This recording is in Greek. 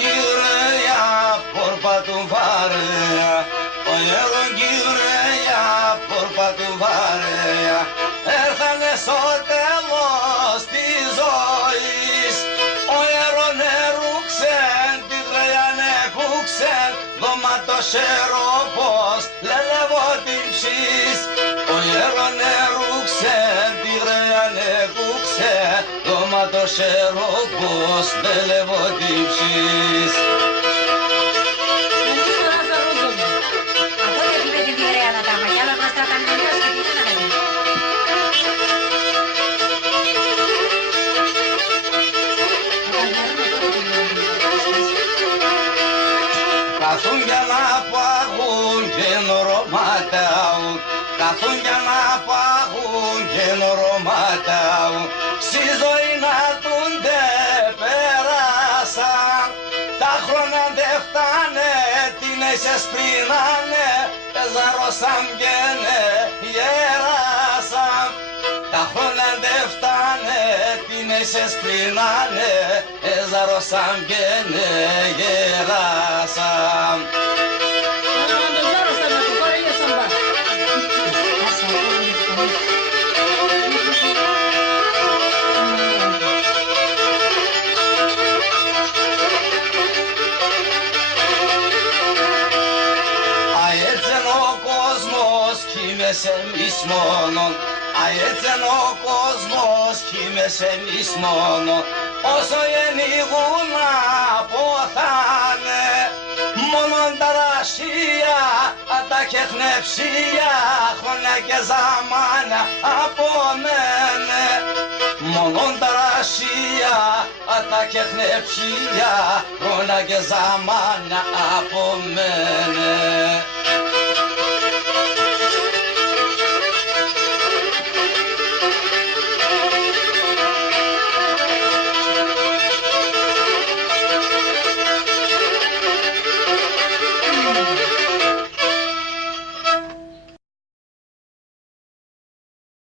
γυρνέα πόρπα του βαρέα, ο γυρνέα πόρπα του βαρέα, έρθανε στο τέλος της ζωής, ο νερούξεν, τη γραιάνε κούξεν, δωματοσέρωπος, λελεβότυμψης, ο νερούξεν, τη γραιάνε κούξεν, δωματοσέρωπος, λελεβότυμψης. Καθούν για να πάγουν και νορωματάουν, καθούν για να πάγουν και νορωματάουν, στη ζωή να τουν δε πέρασαν, τα χρόνια δε φτάνε, την έσες πρινάνε, εζαρώσαν και ναι γέρασαν, τα χρόνια δε φτάνε, την έσες πρινάνε, εζαρώσαν και ναι γέρασαν. Σε εμείς μόνον, αέτσεν ο κόσμος κι είμαι σε εμείς μόνον, όσο γεννηγούν αποθάνε, μόνον τα ρασία, τα κεχνευσία, χρόνια και ζαμάνια απομένε, μόνον τα ρασία, τα κεχνευσία, χρόνια και ζαμάνια απομένε.